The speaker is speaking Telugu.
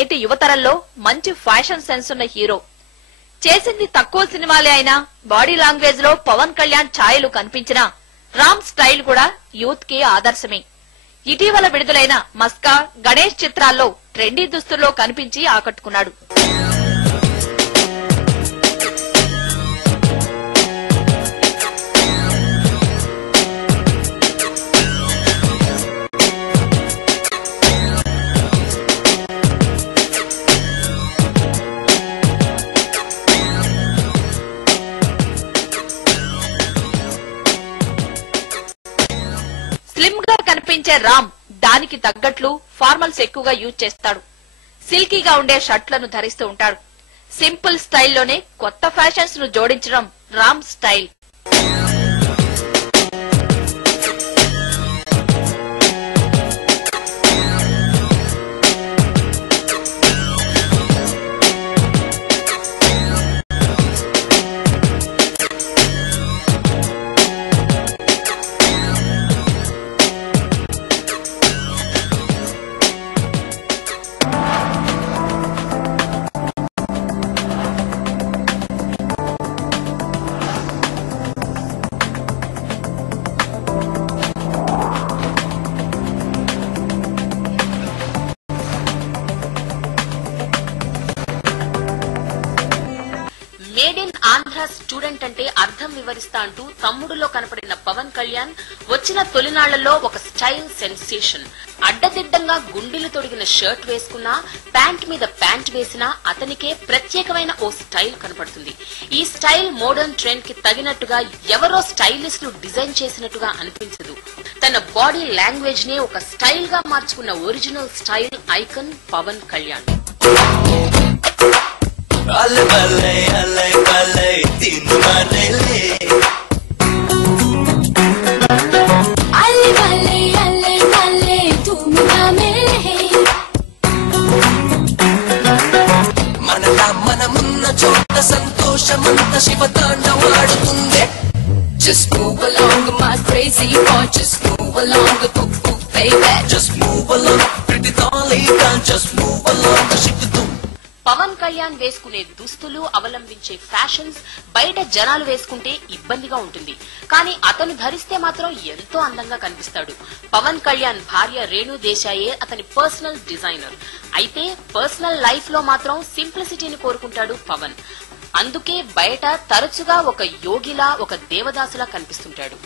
నేటి యువతరంలో మంచి ఫ్యాషన్ సెన్స్ ఉన్న హీరో. చేసింది తక్కువ సినిమాలే అయినా బాడీ లాంగ్వేజ్ లో పవన్ కళ్యాణ్ ఛాయలు కనిపించినా రామ్ స్టైల్ కూడా యూత్ కి ఆదర్శమే. ఇటీవల విడుదలైన మస్కా, గణేష్ చిత్రాల్లో ట్రెండీ దుస్తుల్లో కనిపించి ఆకట్టుకున్నాడు. స్లిమ్ గా కనిపించే రామ్ దానికి తగ్గట్లు ఫార్మల్స్ ఎక్కువగా యూజ్ చేస్తాడు. సిల్కీగా ఉండే షర్ట్లను ధరిస్తూ ఉంటాడు. సింపుల్ స్టైల్లోనే కొత్త ఫ్యాషన్స్ ను జోడించడం Ram style. Made in Andhra student అంటే అర్థం వివరిస్తా అంటూ తమ్ముడులో కనపడిన పవన్ కళ్యాణ్ వచ్చిన తొలినాళ్లలో ఒక స్టైల్ సెన్సేషన్. అడ్డదిడ్డంగా గుండెలు తొడిగిన షర్ట్ వేసుకున్నా, ప్యాంట్ మీద ప్యాంట్ వేసినా అతనికే ప్రత్యేకమైన ఓ స్టైల్ కనపడుతుంది. ఈ స్టైల్ మోడర్న్ ట్రెండ్ కి తగినట్టుగా ఎవరో స్టైలిస్టులు డిజైన్ చేసినట్టుగా అనిపించదు. తన బాడీ లాంగ్వేజ్ నే ఒక స్టైల్ గా మార్చుకున్న original style icon Pawan Kalyan. Alle balle, tinu marele. Alle balle, tumu marele. Mana munna chota santoshamanta shivatandawadutunde. Just move along, my crazy boy. Just move along, baby. Just move along, pretty dolita. Just move along, shikudum. Pawan Kalyan వేసుకునే దుస్తులు, అవలంబించే ఫ్యాషన్స్ బయట జనాలు వేసుకుంటే ఇబ్బందిగా ఉంటుంది. కానీ అతను ధరిస్తే మాత్రం ఎంతో అందంగా కనిపిస్తాడు. పవన్ కళ్యాణ్ భార్య రేణు దేశాయే అతని పర్సనల్ డిజైనర్. అయితే పర్సనల్ లైఫ్ లో మాత్రం సింప్లిసిటీని కోరుకుంటాడు పవన్. అందుకే బయట తరచుగా ఒక యోగిలా, ఒక దేవదాసులా కనిపిస్తుంటాడు.